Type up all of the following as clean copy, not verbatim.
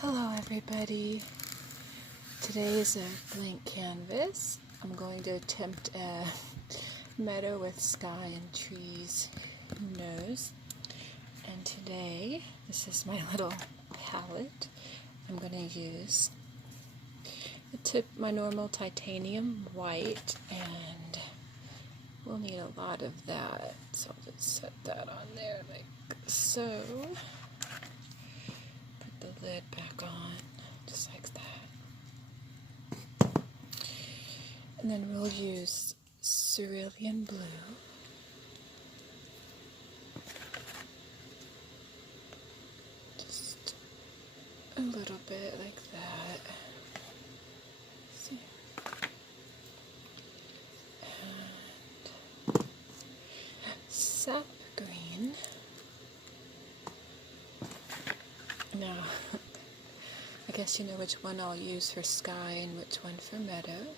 Hello everybody. Today is a blank canvas. I'm going to attempt a meadow with sky and trees. Who knows? And today, this is my little palette. I'm going to use my normal titanium white, and we'll need a lot of that. So I'll just set that on there like so. The lid back on, just like that. And then we'll use cerulean blue. Just a little bit like that. See? And sap green. Now, I guess you know which one I'll use for sky and which one for meadow.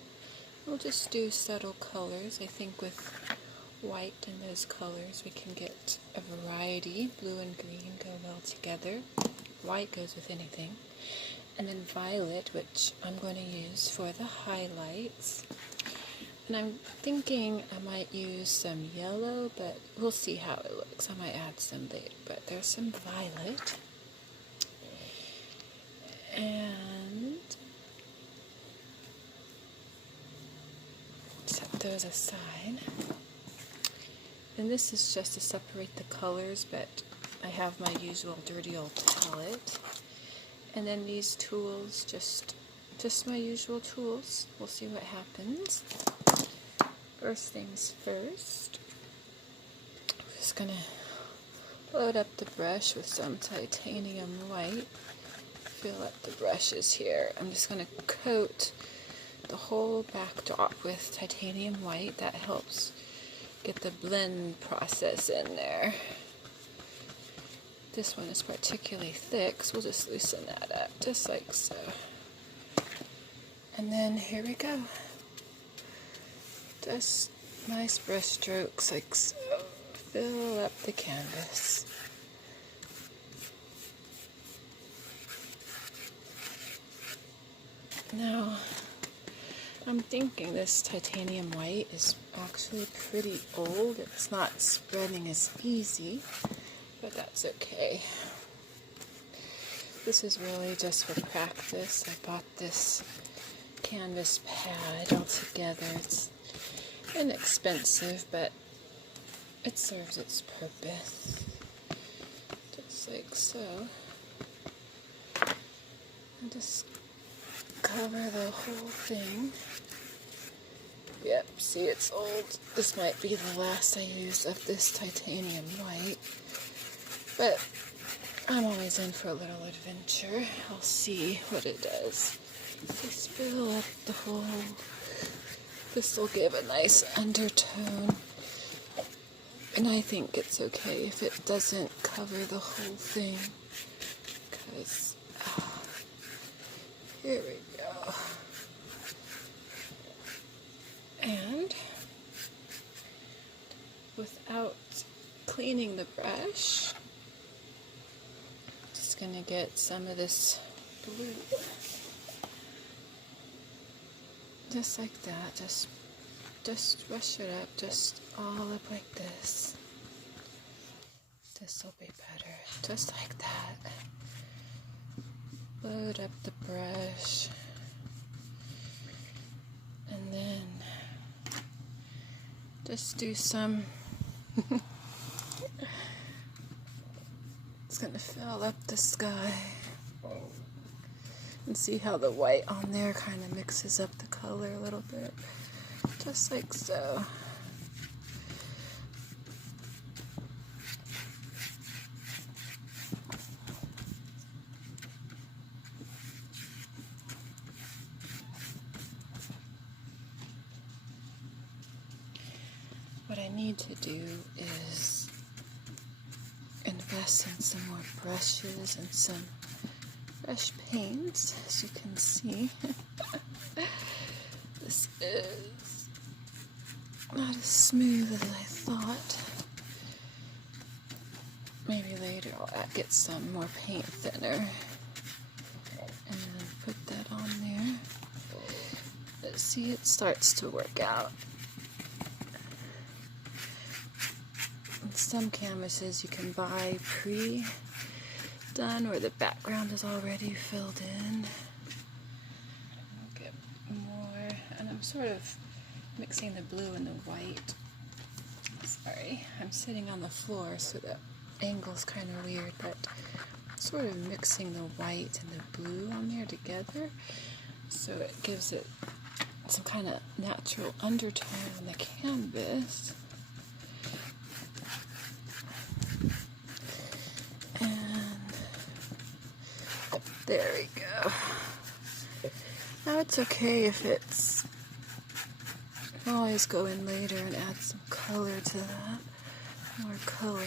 We'll just do subtle colors. I think with white and those colors we can get a variety. Blue and green go well together. White goes with anything. And then violet, which I'm going to use for the highlights. And I'm thinking I might use some yellow, but we'll see how it looks. I might add some later, but there's some violet. And set those aside. And this is just to separate the colors, but I have my usual dirty old palette. And then these tools, just my usual tools. We'll see what happens. First things first, I'm just gonna load up the brush with some titanium white. Fill up the brushes here. I'm just going to coat the whole backdrop with titanium white. That helps get the blend process in there. This one is particularly thick, so we'll just loosen that up, just like so. And then here we go. Just nice brush strokes like so. Fill up the canvas. Now, I'm thinking this titanium white is actually pretty old. It's not spreading as easy, but that's okay. This is really just for practice. I bought this canvas pad altogether. It's inexpensive, but it serves its purpose. Just like so. And just cover the whole thing. Yep, see, it's old. This might be the last I use of this titanium white. But I'm always in for a little adventure. I'll see what it does. Just fill up the whole. This will give a nice undertone. And I think it's okay if it doesn't cover the whole thing. Because here we go. And without cleaning the brush, just going to get some of this blue. Just like that. Just brush it up, just all up like this. This will be better. Just like that. Load up the brush, and then just do some. It's going to fill up the sky, and see how the white on there kind of mixes up the color a little bit, just like so. What I need to do is invest in some more brushes and some fresh paints, as you can see. This is not as smooth as I thought. Maybe later I'll get some more paint thinner. See, it starts to work out. In some canvases you can buy pre-done where the background is already filled in. I'll get more, and I'm sort of mixing the blue and the white. Sorry, I'm sitting on the floor so the angle's kind of weird, but I'm sort of mixing the white and the blue on there together so it gives it some kind of natural undertone on the canvas. And there we go. Now it's okay if it's, I'll always go in later and add some color to that, more color.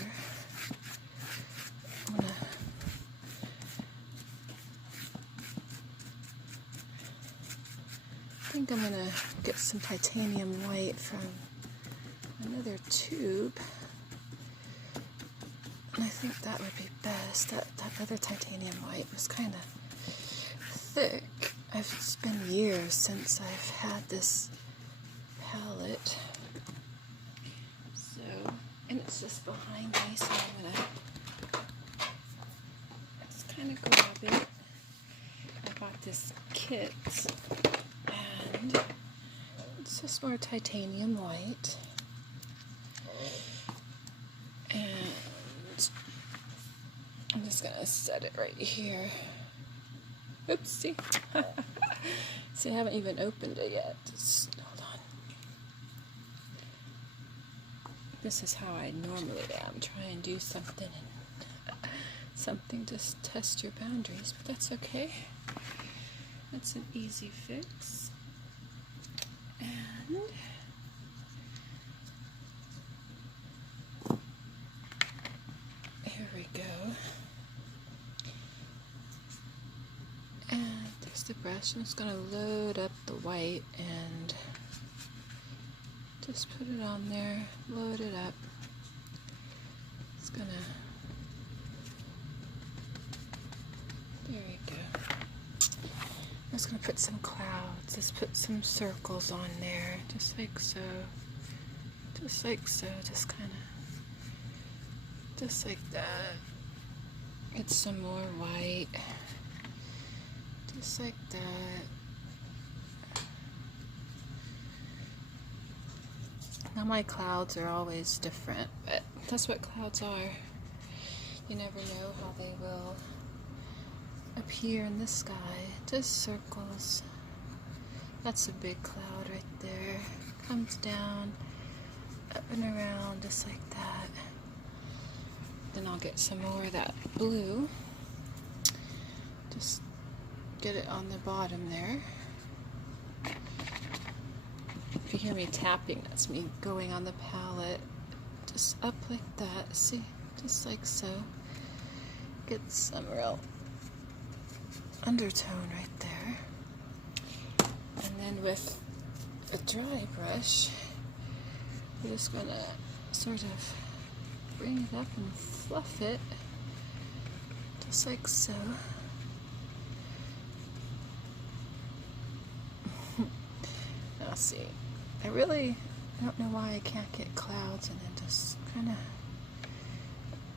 I think I'm gonna get some titanium white from another tube. And I think that would be best. That other titanium white was kind of thick. It's been years since I've had this palette. So, and it's just behind me, so I'm gonna just kind of grab it. I bought this kit, and it's just more titanium white. And I'm just gonna set it right here. Oopsie. See, I haven't even opened it yet. Just hold on. This is how I normally am. Try and do something to test your boundaries, but that's okay. That's an easy fix. And here we go. And there's the brush. I'm just going to load up the white and just put it on there. Load it up. It's going to, there we go. I'm just going to put some clouds. Just put some circles on there. Just like so. Just like so. Just kind of, just like that. Get some more white. Just like that. Now my clouds are always different, but that's what clouds are. You never know how they will appear in the sky. Just circles. That's a big cloud right there. Comes down, up and around, just like that. Then I'll get some more of that blue. Just get it on the bottom there. If you hear me tapping, that's me going on the palette. Just up like that. See? Just like so. Get some real undertone right there. And then with a dry brush, we're just going to sort of bring it up and fluff it. Just like so. Now see, I don't know why I can't get clouds and then just kind of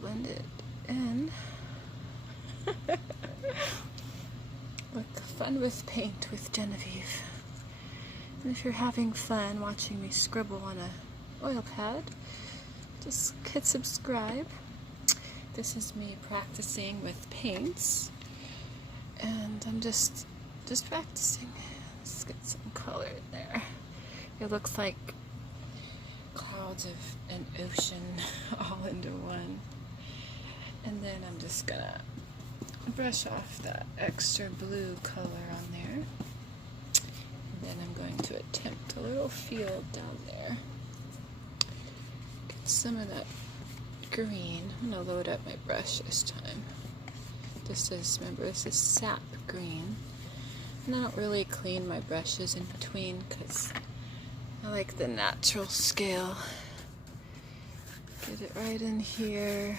blend it in. Look, fun with paint with Genevieve. And if you're having fun watching me scribble on a oil pad, just hit subscribe. This is me practicing with paints, and I'm just practicing. Let's get some color in there. It looks like clouds of an ocean all into one. And then I'm just gonna brush off that extra blue color on there. And then I'm going to attempt a little field down there. Get some of that green. I'm gonna load up my brush this time. Remember, this is sap green. And I don't really clean my brushes in between because I like the natural scale. Get it right in here.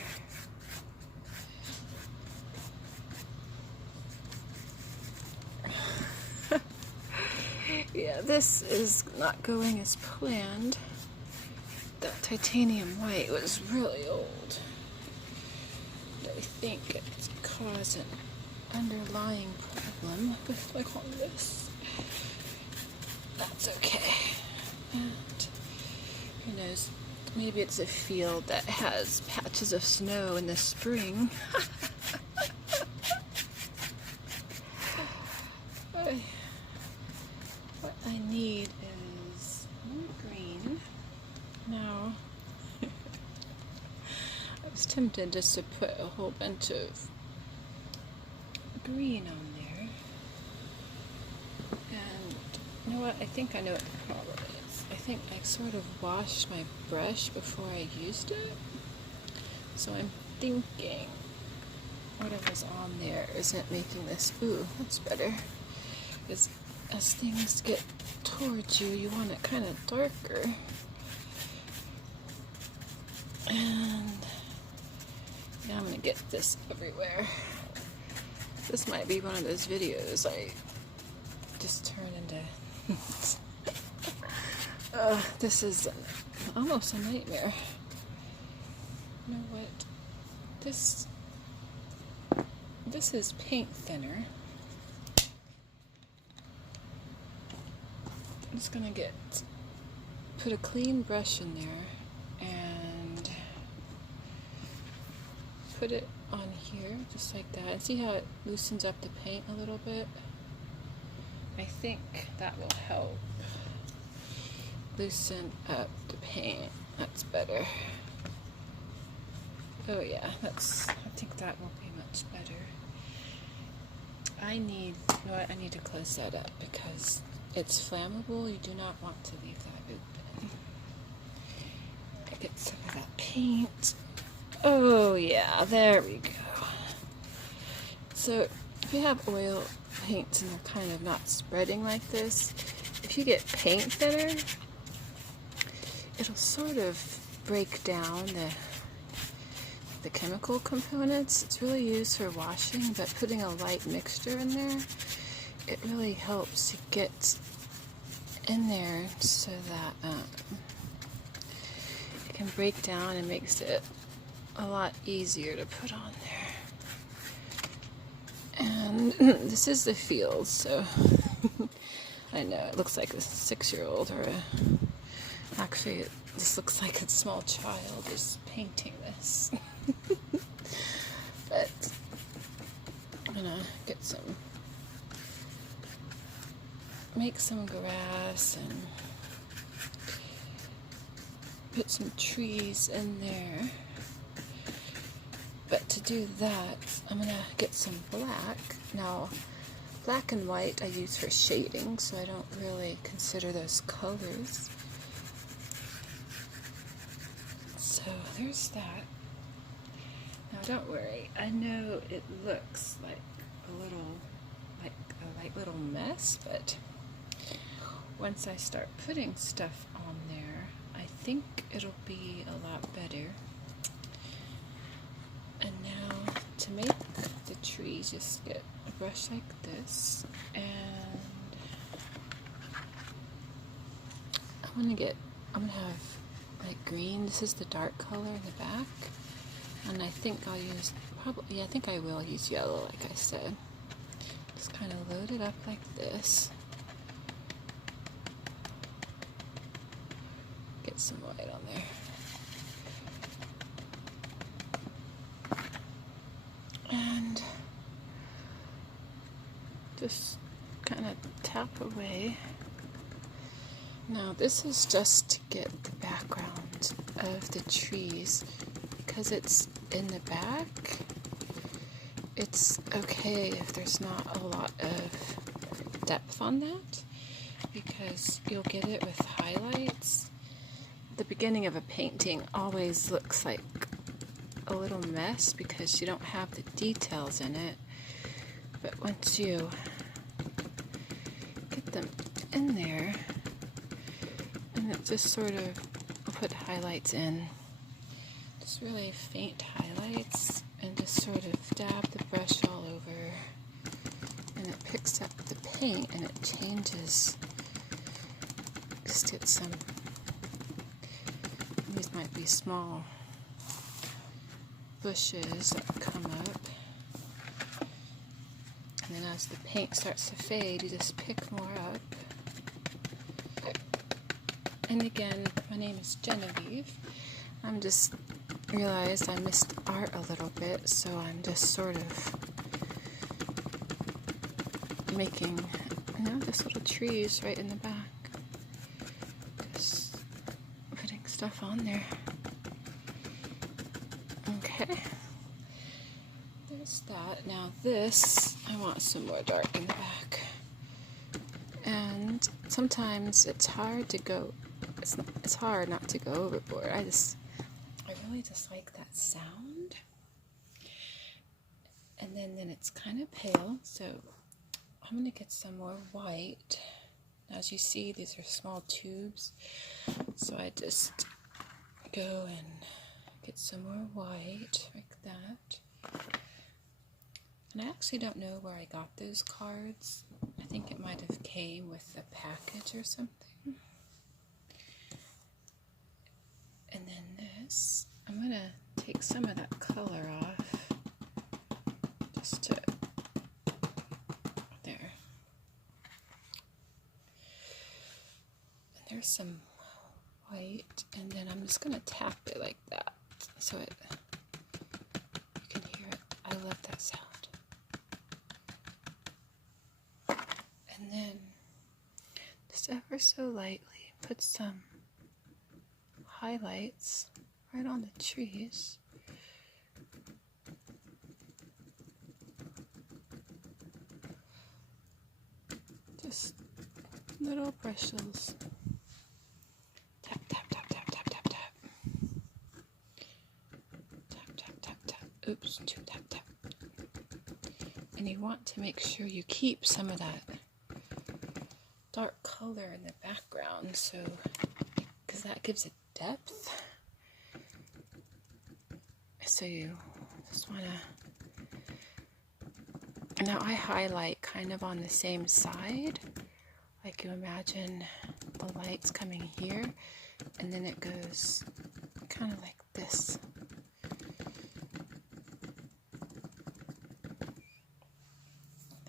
Yeah, Yeah, this is not going as planned. That titanium white was really old. I think it's causing an underlying problem with like all this. That's okay. And who knows, maybe it's a field that has patches of snow in the spring. What I need is more green. Now, I was tempted just to put a whole bunch of green on there. And you know what? I think I know what the problem is. I think I sort of washed my brush before I used it. So I'm thinking whatever's on there isn't making this. Ooh, that's better. Because as things get towards you, you want it kind of darker. And now I'm going to get this everywhere. This might be one of those videos I just turn into. This is almost a nightmare. You know what? This is paint thinner. I'm just going to put a clean brush in there and put it on here, just like that, and see how it loosens up the paint a little bit. I think that will help loosen up the paint. That's better. Oh yeah, I think that will be much better. I need to close that up because it's flammable. You do not want to leave that open. Get some of that paint. Oh yeah, there we go. So if you have oil paints and they're kind of not spreading like this, if you get paint thinner, it'll sort of break down the chemical components. It's really used for washing, but putting a light mixture in there, it really helps to get in there so that it can break down and makes it a lot easier to put on there. And this is the field, so I know it looks like a 6-year-old or actually this looks like a small child is painting this. But I'm gonna make some grass and put some trees in there. But to do that, I'm gonna get some black. Now, black and white I use for shading, so I don't really consider those colors. So there's that. Now don't worry, I know it looks like a little mess, but once I start putting stuff on there, I think it'll be a lot better. And now to make the trees, just get a brush like this, and I'm gonna have like green. This is the dark color in the back, and I think I'll use I think I will use yellow, like I said. Just kind of load it up like this. Get some white on there. And just kind of tap away. Now this is just to get the background of the trees. Because it's in the back, it's okay if there's not a lot of depth on that, because you'll get it with highlights. The beginning of a painting always looks like a little mess because you don't have the details in it, but once you get them in there, and it just sort of put highlights in, just really faint highlights, and just sort of dab the brush all over, and it picks up the paint and it changes Just get some, these might be small bushes that come up. And then as the paint starts to fade, you just pick more up. And again, my name is Genevieve. I'm just realized I missed art a little bit, so I'm just sort of making, just little trees right in the back. Just putting stuff on there. Okay. There's that. Now this, I want some more dark in the back. And sometimes it's hard to go, it's hard not to go overboard. I really just like that sound. And then it's kind of pale, so I'm going to get some more white. As you see, these are small tubes, so I just go and get some more white like that. And I actually don't know where I got those cards. I think it might have came with the package or something. And then this, I'm going to take some of that color off, just to, there. And there's some white, and then I'm just going to tap it like that, so you can hear it. I love that sound. And then, just ever so lightly, put some highlights right on the trees. Just little brushes. Tap, tap, tap, tap, tap, tap, tap. Tap, tap, tap, tap. Oops, tap, tap. And you want to make sure you keep some of that dark color in the background, so because that gives it depth. So you just want to, now I highlight kind of on the same side, like you imagine the light's coming here, and then it goes kind of like this.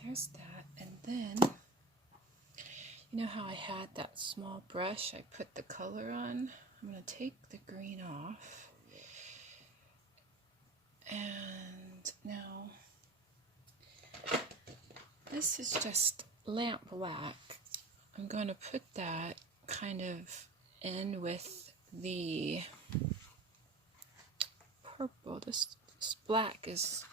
There's that. And then, you know how I had that small brush I put the color on? I'm going to take the green off. And now, this is just lamp black. I'm going to put that kind of in with the purple. This black goes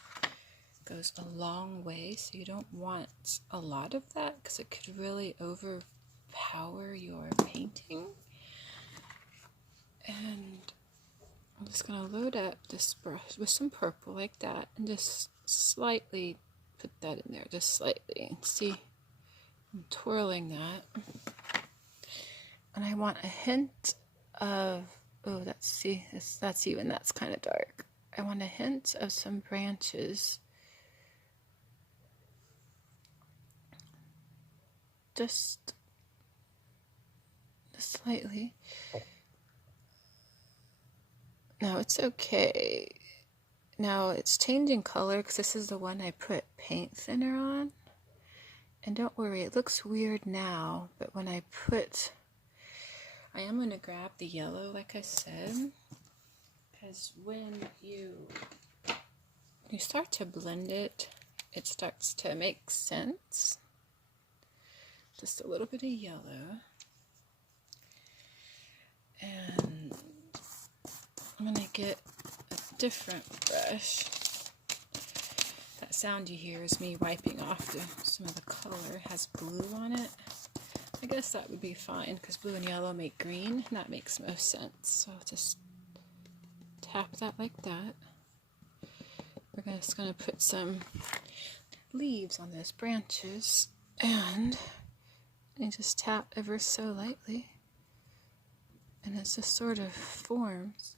a long way, so you don't want a lot of that because it could really overpower your painting. And I'm just going to load up this brush with some purple like that and just slightly put that in there, just slightly. See, I'm twirling that. And I want a hint of, oh, that's kind of dark. I want a hint of some branches. Just slightly. Now it's okay. Now it's changing color because this is the one I put paint thinner on. And don't worry, it looks weird now, but when I am going to grab the yellow like I said, because when you start to blend it, it starts to make sense. Just a little bit of yellow. And I'm going to get a different brush. That sound you hear is me wiping off some of the color. It has blue on it. I guess that would be fine because blue and yellow make green, and that makes most sense. So just tap that like that. We're just going to put some leaves on those branches, and you just tap ever so lightly, and it just sort of forms.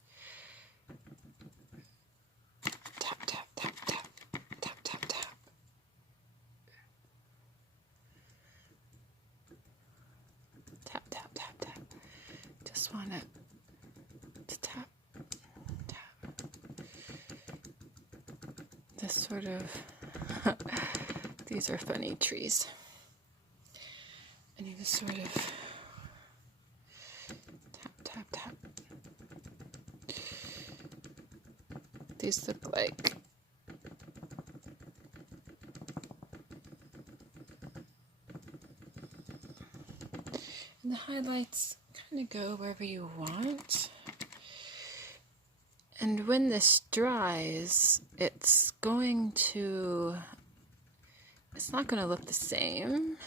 Tap, tap, tap, tap, tap, tap, tap. Tap, tap, tap, tap. this sort of, these are funny trees. And you just sort of tap, tap, tap. These look like and the highlights kind of go wherever you want. And when this dries, it's not going to look the same.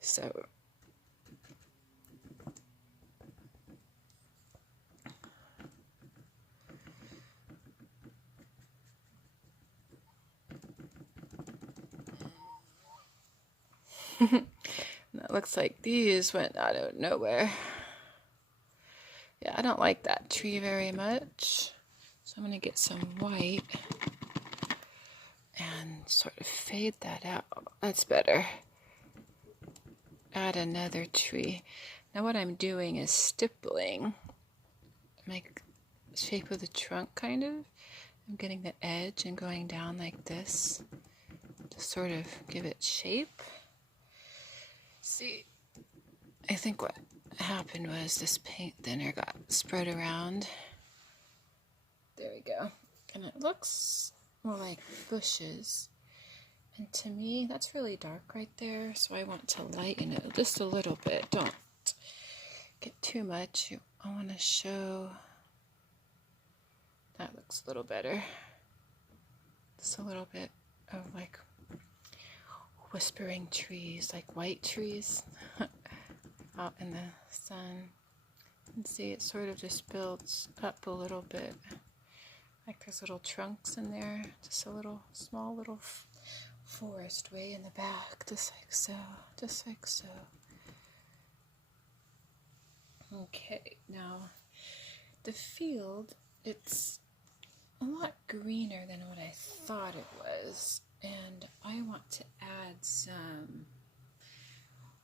So it looks like these went out of nowhere. Yeah, I don't like that tree very much. So I'm going to get some white and sort of fade that out. That's better. Add another tree. Now what I'm doing is stippling. Make the shape of the trunk kind of. I'm getting the edge and going down like this to sort of give it shape. See, I think what happened was this paint thinner got spread around. There we go. And it looks more like bushes. And to me, that's really dark right there, so I want to lighten it just a little bit. Don't get too much. I want to show that looks a little better. Just a little bit of like whispering trees, like white trees out in the sun. And see, it sort of just builds up a little bit. Like there's little trunks in there, just a little small little forest way in the back, just like so, just like so. Okay, now the field, it's a lot greener than what I thought it was, and I want to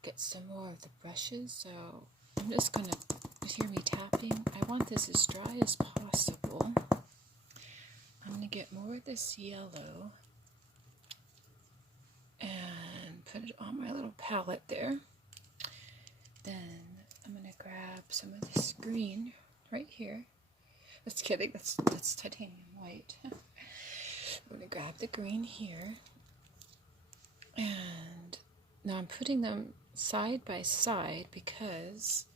get some more of the brushes, so I'm just gonna, hear me tapping, I want this as dry as possible. I'm gonna get more of this yellow and put it on my little palette there. Then I'm gonna grab some of this green right here. Just kidding, that's titanium white. I'm gonna grab the green here, and now I'm putting them side by side because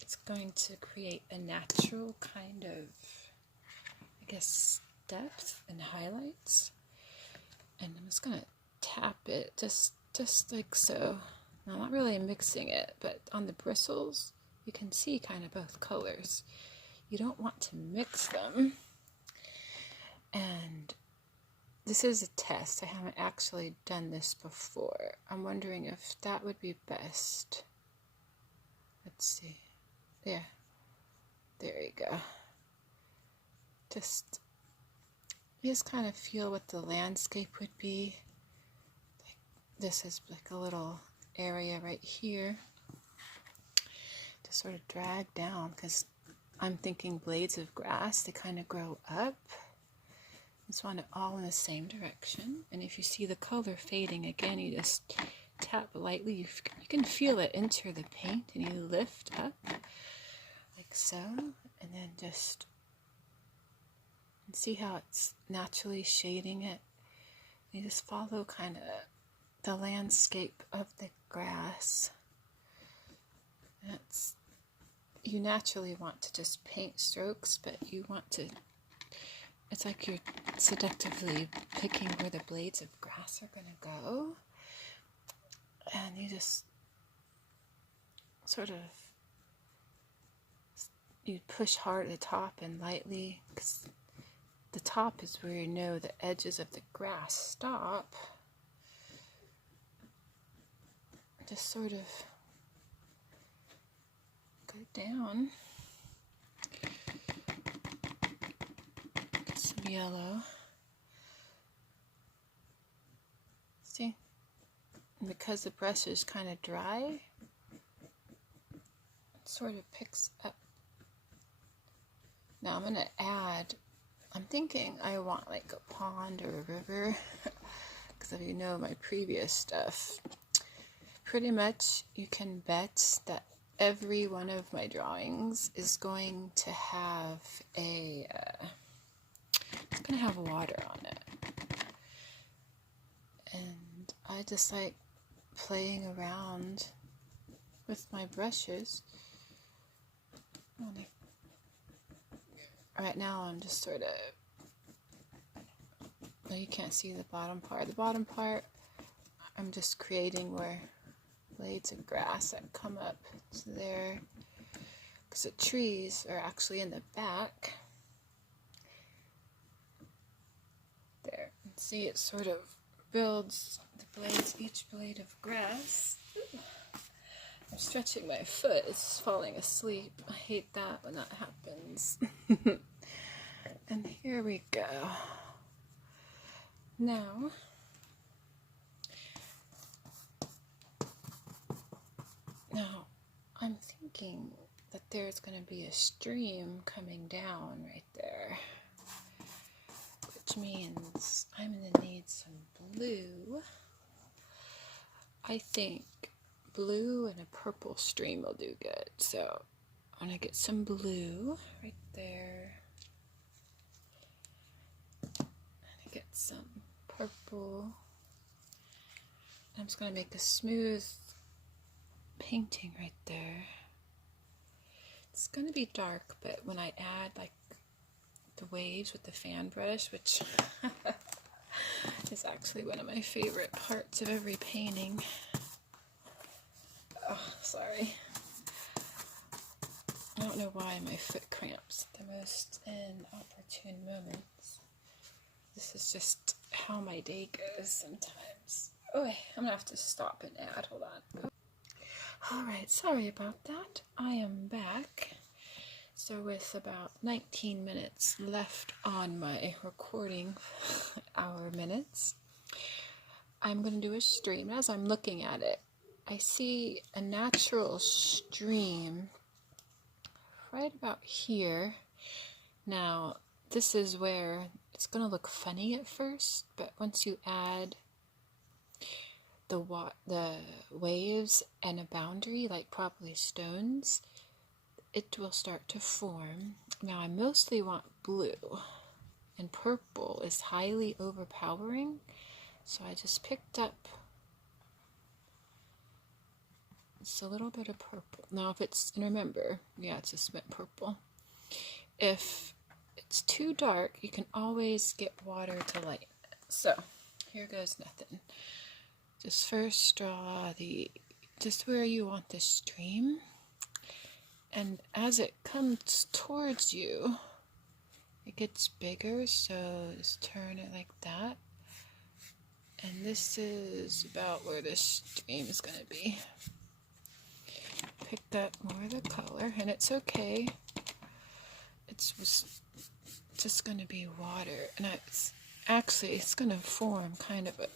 it's going to create a natural kind of, I guess, depth and highlights. And I'm just gonna tap it just like so. Now, not really mixing it, but on the bristles you can see kind of both colors. You don't want to mix them. And this is a test. I haven't actually done this before. I'm wondering if that would be best. Let's see. Yeah. There you go. Just kind of feel what the landscape would be. Like, this is like a little area right here to sort of drag down, because I'm thinking blades of grass, they kind of grow up. Just want it all in the same direction. And if you see the color fading again, you just tap lightly. You can feel it enter the paint, and you lift up like so, and then just see how it's naturally shading it. You just follow kind of the landscape of the grass. You naturally want to just paint strokes, but you want to, it's like you're seductively picking where the blades of grass are going to go. And you just sort of, you push hard at the top and lightly, because the top is where you know the edges of the grass stop. Just sort of go down. Get some yellow. See? And because the brush is kind of dry, it sort of picks up. Now I'm going to add I'm thinking I want like a pond or a river, because if you know my previous stuff, pretty much you can bet that every one of my drawings is going to have it's going to have water on it. And I just like playing around with my brushes. Right now I'm just sort of, well, you can't see the bottom part. The bottom part I'm just creating where blades of grass that come up to there, because the trees are actually in the back. There, and see, it sort of builds the blades, each blade of grass. I'm stretching my foot, it's falling asleep. I hate that when that happens. And here we go. Now, I'm thinking that there's going to be a stream coming down right there, which means I'm going to need some blue. I think blue and a purple stream will do good, so I'm going to get some blue right there. I'm going to get some purple. I'm just going to make a smooth painting right there. It's going to be dark, but when I add like the waves with the fan brush, which is actually one of my favorite parts of every painting. Oh, sorry. I don't know why my foot cramps at the most inopportune moments. This is just how my day goes sometimes. Oh, wait, I'm gonna have to stop and add. Hold on. Alright, sorry about that. I am back. So with about 19 minutes left on my recording hour minutes, I'm going to do a stream. As I'm looking at it, I see a natural stream right about here. Now, this is where it's going to look funny at first, but once you add the waves and a boundary, like probably stones, it will start to form. Now I mostly want blue, and purple is highly overpowering, so I just picked up just a little bit of purple. Now if it's, and remember, yeah, it's just meant purple. If it's too dark, you can always get water to lighten it. So here goes nothing. Just first draw just where you want the stream, and as it comes towards you, it gets bigger, so just turn it like that, and this is about where the stream is going to be. Pick up more of the color, and it's okay, it's just going to be water, and it's going to form kind of a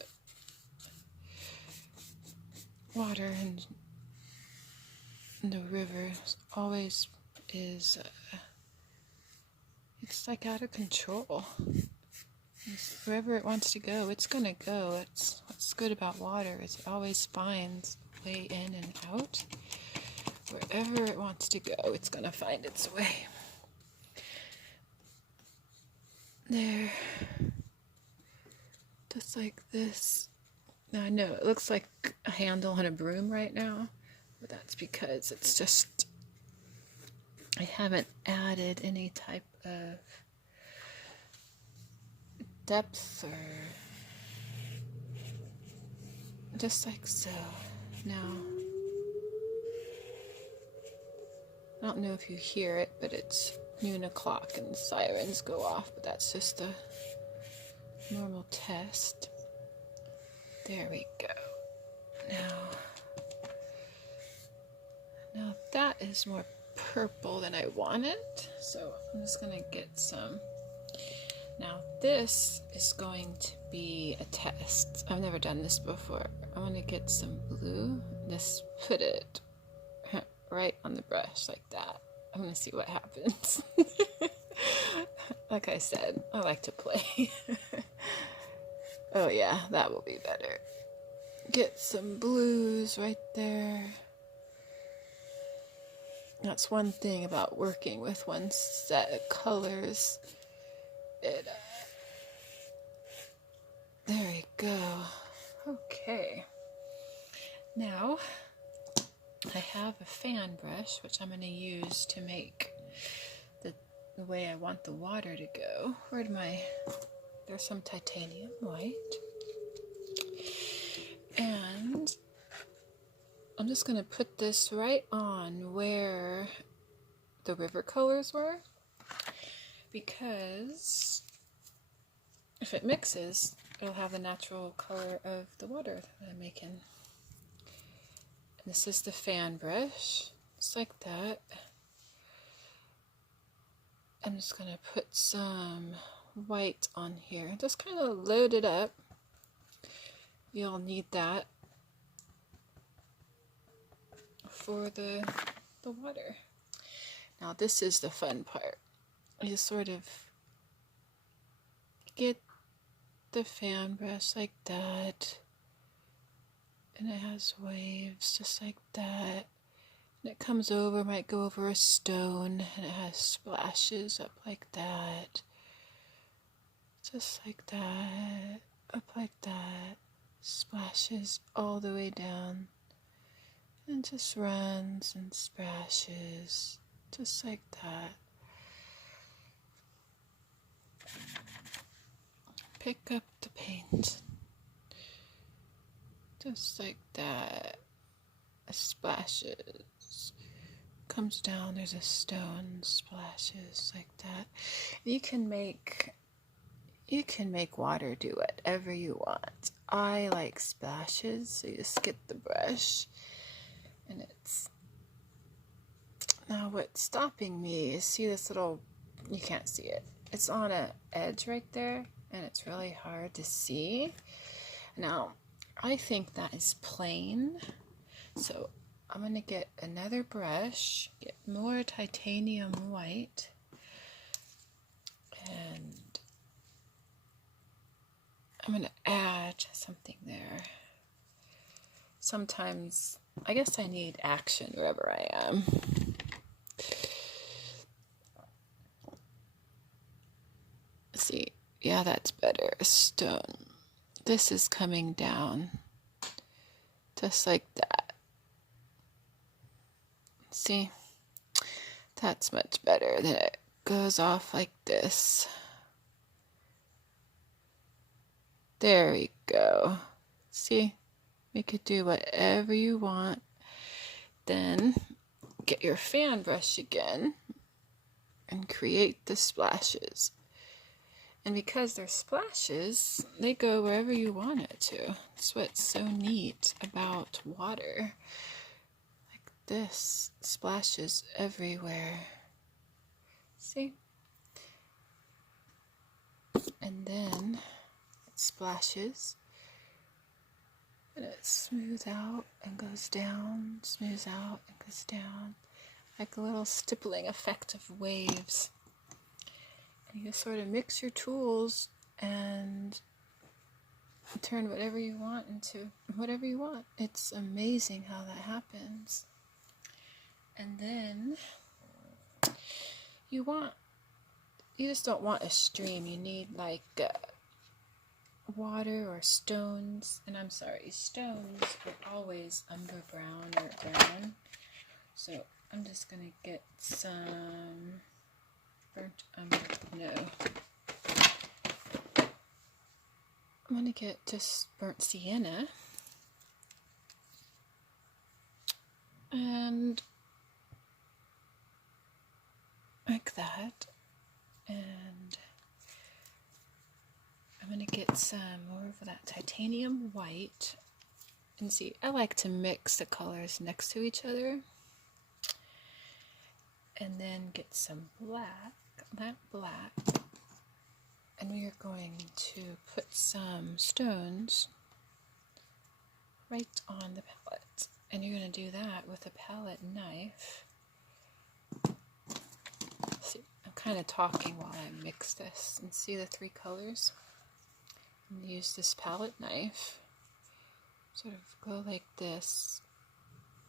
water, and the river always is, it's like out of control. Wherever it wants to go, it's gonna go. It's what's good about water is it always finds a way in and out. Wherever it wants to go, it's gonna find its way. There. Just like this. Now I know it looks like a handle on a broom right now, but that's because it's just, I haven't added any type of depth, or just like so. Now, I don't know if you hear it, but it's noon o'clock and the sirens go off, but that's just a normal test. There we go. Now that is more purple than I wanted, so I'm just gonna get some. Now this is going to be a test. I've never done this before. I want to get some blue, just put it right on the brush like that. I'm gonna see what happens. Like I said, I like to play. Oh yeah, that will be better. Get some blues right there. That's one thing about working with one set of colors. There we go. Okay. Now, I have a fan brush, which I'm going to use to make the way I want the water to go. Where'd my... There's some titanium white. And I'm just going to put this right on where the river colors were, because if it mixes, it'll have the natural color of the water that I'm making. And this is the fan brush, just like that. I'm just going to put some white on here. Just kind of load it up. You'll need that for the water. Now this is the fun part. You sort of get the fan brush like that, and it has waves just like that. And it comes over, might go over a stone, and it has splashes up like that. Just like that, up like that. Splashes all the way down. And just runs and splashes, just like that. Pick up the paint. Just like that. Splashes. Comes down, there's a stone, splashes like that. You can make water do whatever you want. I like splashes, so you just get the brush. And it's... Now what's stopping me is, see this little... You can't see it. It's on an edge right there, and it's really hard to see. Now, I think that is plain. So I'm going to get another brush, get more titanium white, and I'm going to add something there. Sometimes, I guess I need action wherever I am. See, yeah, that's better. Stone. This is coming down, just like that. See, that's much better. Then it goes off like this. There we go. See, you could do whatever you want. Then get your fan brush again and create the splashes. And because they're splashes, they go wherever you want it to. That's what's so neat about water. Like this, splashes everywhere. See? And then it splashes, and it smooths out and goes down, smooths out and goes down, like a little stippling effect of waves. You sort of mix your tools and turn whatever you want into whatever you want. It's amazing how that happens. And then you just don't want a stream. You need like water or stones. And I'm sorry, stones are always umber brown or brown. So I'm just going to get some burnt umber. No. I'm going to get just burnt sienna. And like that. And I'm going to get some more of that titanium white. And see, I like to mix the colors next to each other. And then get some black, that black. And we are going to put some stones right on the palette. And you're going to do that with a palette knife. See, I'm kind of talking while I mix this and see the three colors. And use this palette knife. Sort of go like this.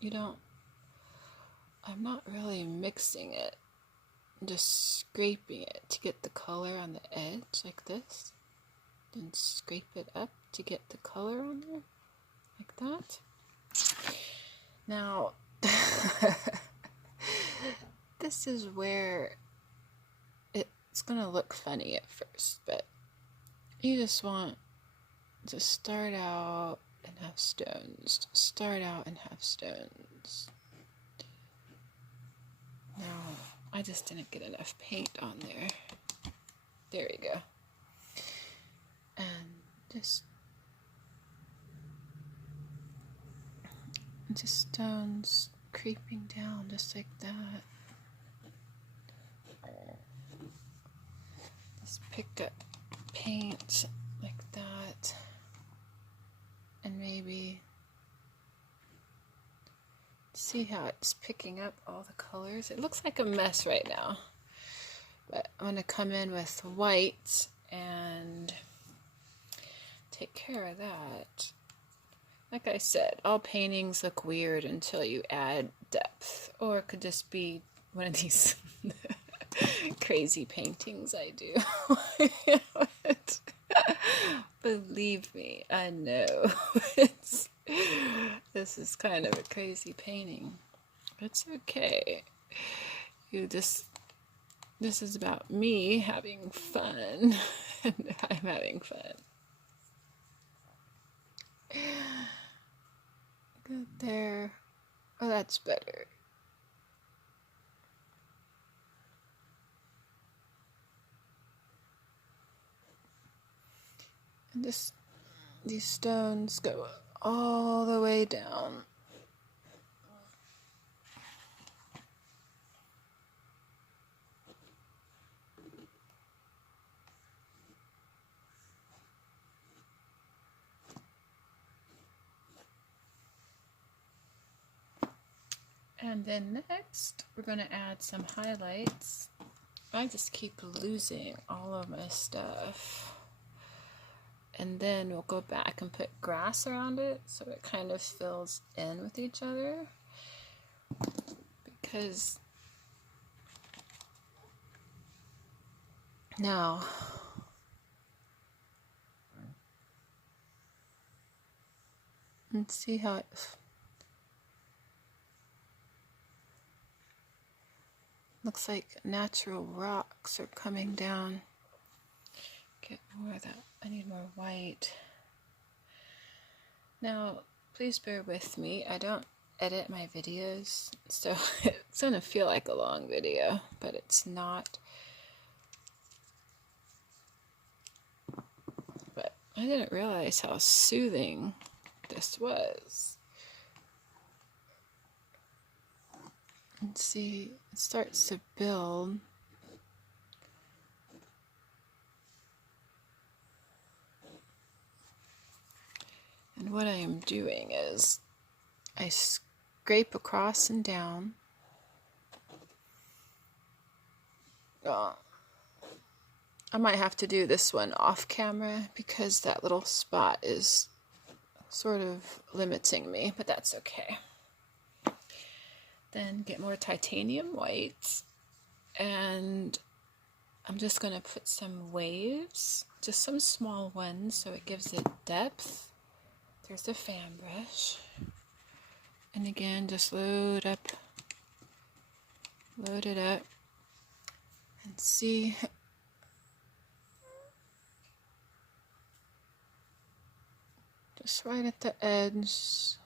I'm not really mixing it. I'm just scraping it to get the color on the edge like this. Then scrape it up to get the color on there like that. Now, this is where it's going to look funny at first, but you just want to start out and have stones. Start out and have stones. Now, I just didn't get enough paint on there. There we go. And just stones creeping down just like that. Just picked up paint like that. And maybe see how it's picking up all the colors. It looks like a mess right now. But I'm going to come in with white and take care of that. Like I said, all paintings look weird until you add depth. Or it could just be one of these crazy paintings I do. Believe me, I know. This is kind of a crazy painting. It's okay. This is about me having fun. And I'm having fun. Good there. Oh, that's better. And these stones go all the way down. And then next, we're going to add some highlights. I just keep losing all of my stuff. And then we'll go back and put grass around it so it kind of fills in with each other. Because now, let's see how it looks like. Natural rocks are coming down. Get more of that. I need more white. Now, please bear with me. I don't edit my videos, so it's gonna feel like a long video, but it's not. But I didn't realize how soothing this was. And see, it starts to build. And what I am doing is I scrape across and down. I might have to do this one off camera because that little spot is sort of limiting me, but that's okay. Then get more titanium white, and I'm just going to put some waves, just some small ones so it gives it depth. There's the fan brush. And again, just load it up, and see. Just right at the edge.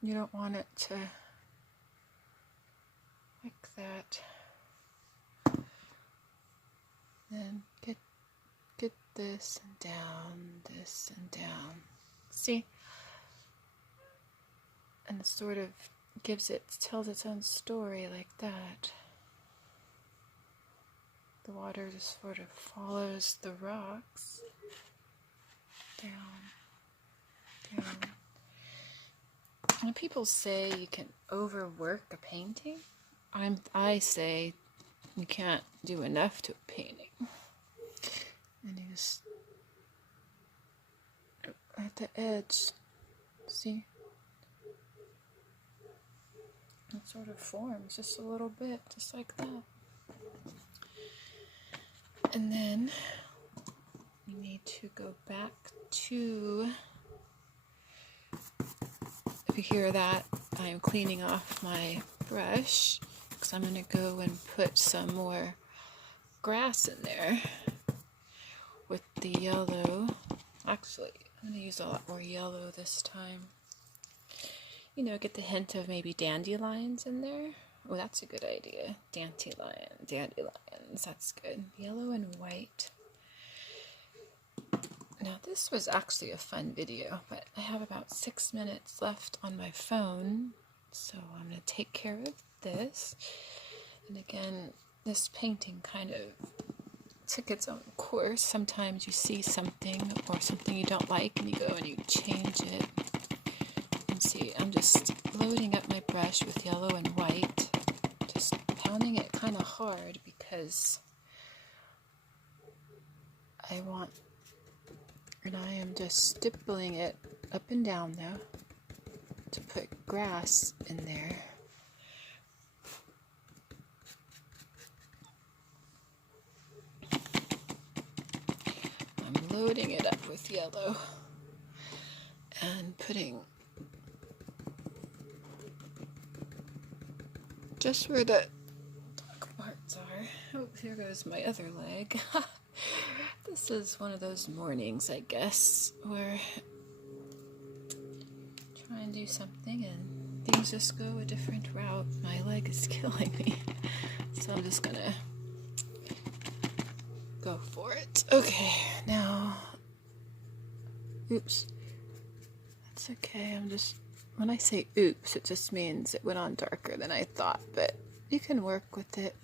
You don't want it to like that. Then get this and down, this and down. See? And it sort of tells its own story like that. The water just sort of follows the rocks down. And people say you can overwork a painting. I say you can't do enough to a painting. And you just at the edge, see? It sort of forms just a little bit, just like that. And then you need to go back to, if you hear that, I'm cleaning off my brush because I'm going to go and put some more grass in there with the yellow. Actually, I'm going to use a lot more yellow this time. You know, get the hint of maybe dandelions in there. Oh, that's a good idea. Dandelions, that's good. Yellow and white. Now, this was actually a fun video, but I have about 6 minutes left on my phone, so I'm going to take care of this. And again, this painting kind of took its own course. Sometimes you see something or something you don't like, and you go and you change it. And see, I'm just loading up my brush with yellow and white, just pounding it kind of hard because I want, and I am just stippling it up and down now to put grass in there. I'm loading it up with yellow and putting just where the dark parts are. Oh, here goes my other leg. This is one of those mornings, I guess, where try and do something and things just go a different route. My leg is killing me, so I'm just gonna go for it. Okay, now, oops, that's okay. I'm just, when I say oops, it just means it went on darker than I thought, but you can work with it.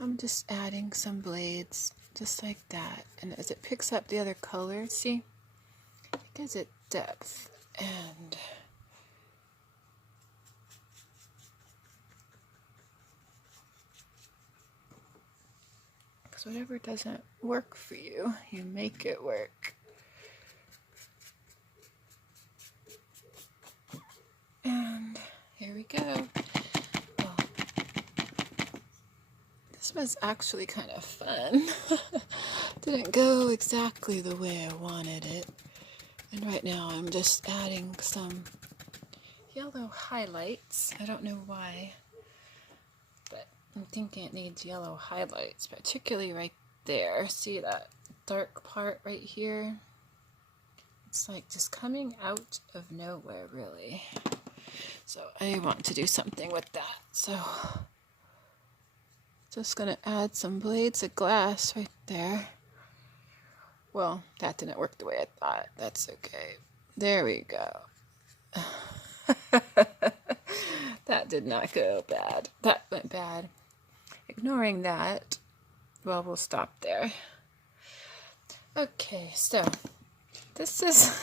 I'm just adding some blades, just like that. And as it picks up the other colors, see, it gives it depth. And because whatever doesn't work for you, you make it work. And here we go. Well, this was actually kind of fun. Didn't go exactly the way I wanted it. And right now I'm just adding some yellow highlights. I don't know why, but I'm thinking it needs yellow highlights, particularly right there. See that dark part right here? It's like just coming out of nowhere, really. So I want to do something with that. So just gonna add some blades of glass right there. Well, that didn't work the way I thought. That's okay. There we go. That did not go bad. That went bad. Ignoring that, well, we'll stop there. Okay, so this is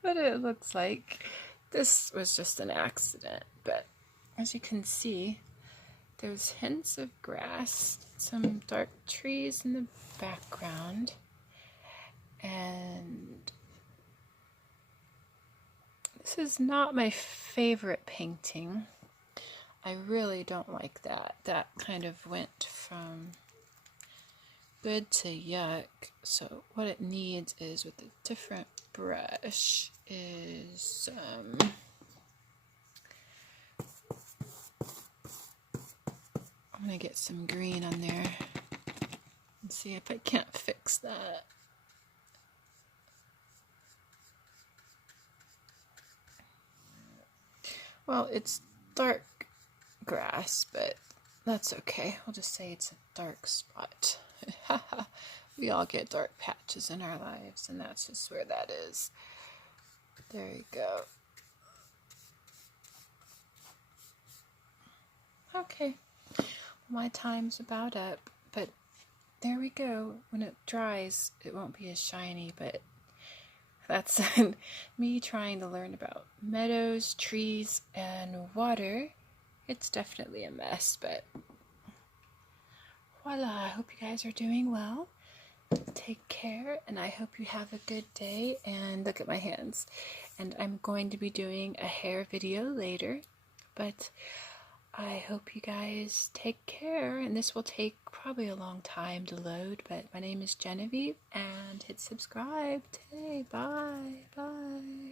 what it looks like. This was just an accident, but as you can see, there's hints of grass, some dark trees in the background, and this is not my favorite painting. I really don't like that. That kind of went from good to yuck. So what it needs is, with a different brush, is I'm gonna get some green on there and see if I can't fix that. Well, it's dark grass, but that's okay. I'll just say it's a dark spot. We all get dark patches in our lives, and that's just where that is. There you go. Okay, my time's about up, but there we go. When it dries, it won't be as shiny, but that's me trying to learn about meadows, trees, and water It's definitely a mess, but voila. I hope you guys are doing well. Take care, and I hope you have a good day. And look at my hands. And I'm going to be doing a hair video later, but I hope you guys take care. And this will take probably a long time to load, but my name is Genevieve, and hit subscribe. Hey, bye. Bye.